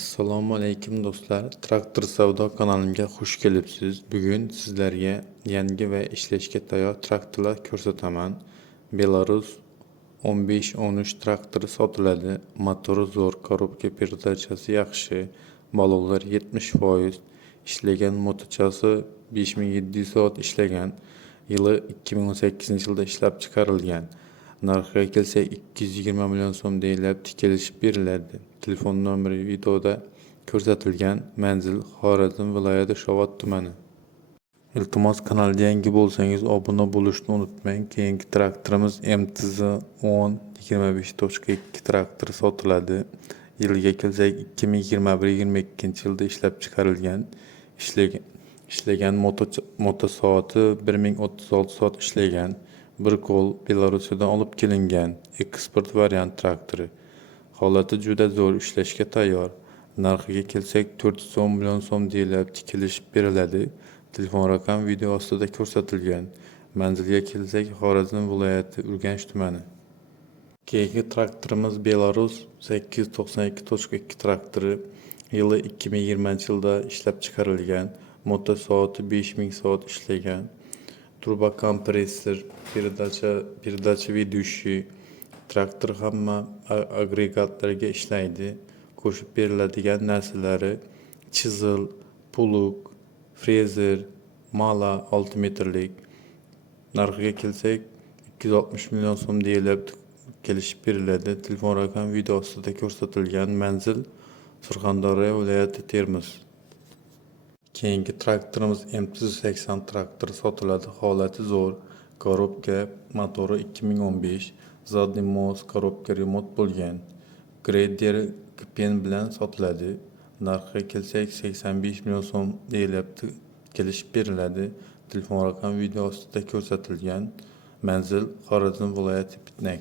Assalomu alaykum do'stlar. Traktor savdo kanalimga xush kelibsiz. Bugun sizlarga yangi va ishlashga tayyor traktorlar ko'rsataman. Belarus 15-13 traktori sotiladi. Motori zo'r, korobka perdachasi yaxshi, balonlar 70%, ishlagan motochasi 5700 soat ishlagan. Yili 2018-yilda ishlab chiqarilgan. Narxiga kelsak 220 million so'm deyilyapti, kelishib beriladi. Telefon nomeri videoda ko'rsatilgan. Manzil Xorazm viloyati Shovot tumani. Iltimos, kanalga yangi bo'lsangiz obuna bo'lishni unutmang. Keyingi traktorimiz MTZ 1025.2 traktori sotiladi. Yilga kelsak 2021-22 yilda ishlab chiqarilgan. Ishlagan moto soati 1036 soat ishlagan. Bir qo'l Belarusdan olib kelingan eksport variant traktori. Holati juda zo'r, ishlashga tayyor. Narxiga kelsak 410 million so'm deyilyapti, kelishib beriladi. Telefon raqam video ostida ko'rsatilgan. Manzilga kelsak Xorazm viloyati Urganch tumani. Keyingi traktorimiz Belarus 892.2 traktori. Yili 2020-yilda ishlab chiqarilgan. Motor soati 5000 soat ishlagan. Turbo kompressor, передача ведущий. Traktor hamma agregatlarga ishlaydi. Qo'shib beriladigan narsalari chisel, plug, frezer, mala 6 metrlik. Narxiga kelsak 260 million so'm deyilyapti, kelishib beriladi. Telefon raqam video ostida ko'rsatilgan. Manzil Surxondaryo viloyati Termiz. Keyingi traktorimiz MTZ 80 traktori sotiladi. Holati zo'r. Korobka motori 2015, zadniy most, korobka remont bo'lgan. Grader pen bilan sotiladi. Narxiga kelsak 85 million so'm deyilyapti, kelishib beriladi. Telefon raqam video ostida ko'rsatilgan. Manzil Xorazm viloyati Pitnak.